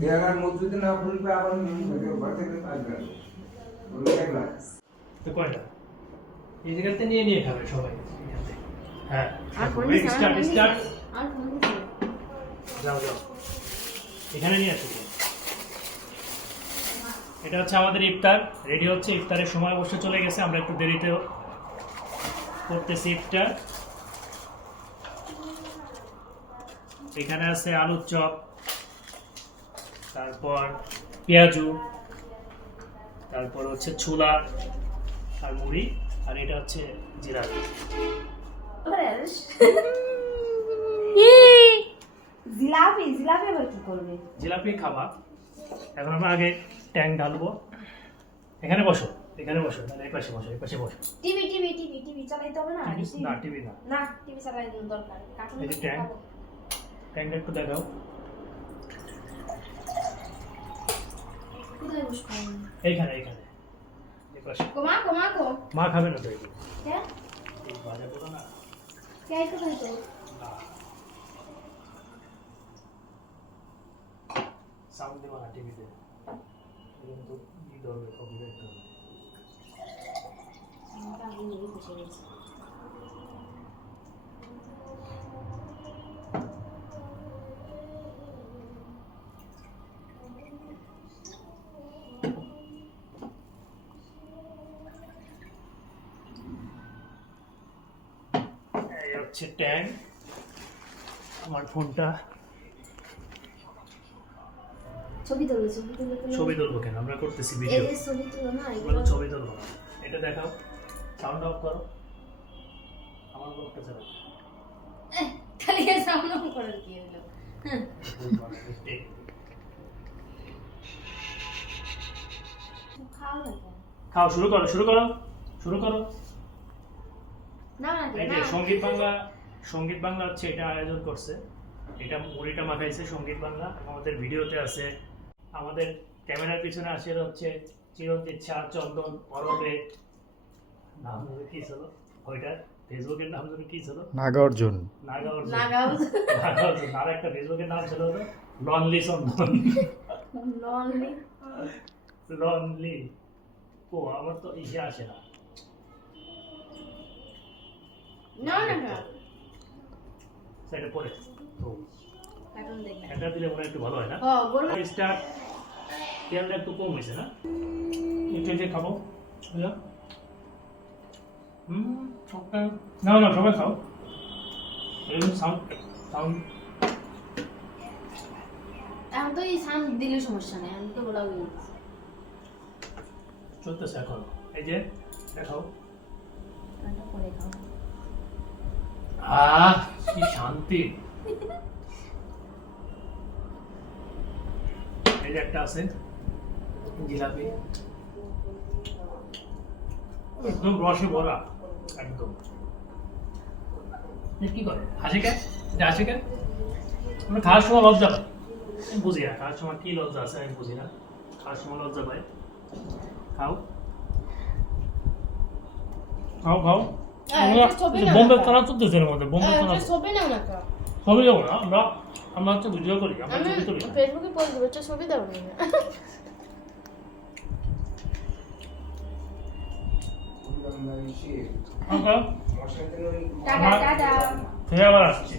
তেরার মধ্যে না খুলবে আবার বাড়তে আসবে তো কয়টা এই জায়গাতে নিয়ে নিয়ে খাবে সবাই হ্যাঁ আর কোন স্টার্ট স্টার্ট আর কোন যাও যাও এখানে নিয়ে আসো এটা হচ্ছে আমাদের ইফতার রেডি হচ্ছে ইফতারের সময় অবশ্য চলে গেছে আমরা একটু দেরিতে করতেছি ইফতার এখানে আছে আলুর চপ তারপর পেঁয়াজু তারপর হচ্ছে ছোলা আর মুড়ি আর এটা হচ্ছে জিলাপি জিলাপি জিলাপি আবার কি করবে জিলাপি খাবা এখন আমরা আগে ট্যাং ঢালবো এখানে বসো তাহলে এই পাশে বসো টিভি চালাইতে হবে না না টিভি না না টিভি চালাই দরকার কার্টুন এই যে ট্যাংটা একটু দেখাও কোথায় বসবো এইখানে এই পাশে কমা মা খাবে না তো এগুলো কে এই ভাজা করো না কে কোথায় তো সাউন্ড দেওয়া না টিভিতে কিন্তু ই ধরবে কপিরাইট ধরবে আমি বসে গেছি এই হচ্ছে ট্যাং আমার ফোনটা ছবি তুলবে ছবি তুলবো কেন আমরা করতেছি এই ভিডিও যে ছবি তুলো না এগুলো ছবি তুলবো না এটা দেখাও সাউন্ড অফ করো আমার লোকটা চালাও খালি সাউন্ড অফ করার কি হলো খাও না খাও শুরু করো না এই যে সঙ্গীত বাংলা হচ্ছে এটা আয়োজন করছে এটা মুড়িটা মাখাইছে সঙ্গীত বাংলা আমাদের ভিডিওতে আছে আমাদের ক্যামেরার পিছনে আসে হচ্ছে চিরঞ্জিত শাহ চন্দন অরবে নাম ধরে কি ছিল ওইটা ফেসবুকের নাম ধরে কি ছিল নাগার্জুন নাগার্জুন আর একটা ফেসবুকের নাম ছিল লনলি চন্দন লনলি ও আমার তো ইসে আসে না সেটা পরে তো কার্টুন দেখবে এটা দিলে মনে হয় একটু ভালো হয় না বল স্টার্ট তেলটা একটু কম হয়েছে না একটু খাবো বুঝলা না সবাই খাও এরকম সাউন্ড এখন তো এই সাউন্ড দিলে সমস্যা নেই আমি তো বলা হয়ে চলতেছে এখন এই যে দেখাও পরে খাও কি শান্তি এই যে একটা আছে জিলাপি একদম রসে ভরা একদম কি করে হাসি কেন আমরা খাওয়ার সময় লজ্জা পাই আমি বুঝি না খাওয়ার সময় কি লজ্জা আছে আমি বুঝি না খাওয়ার সময় লজ্জা পাই খাও বোম্বে খানা চলতেছে এর মধ্যে বোম্বে খানা ছবি নাও না ছবি যাবো না আমরা হচ্ছে ভিডিও করি আমরা ছবি তুলি না ফেসবুকে পোস্ট দেবো ছবি দাও না টাটা ফিরে আবার আসছি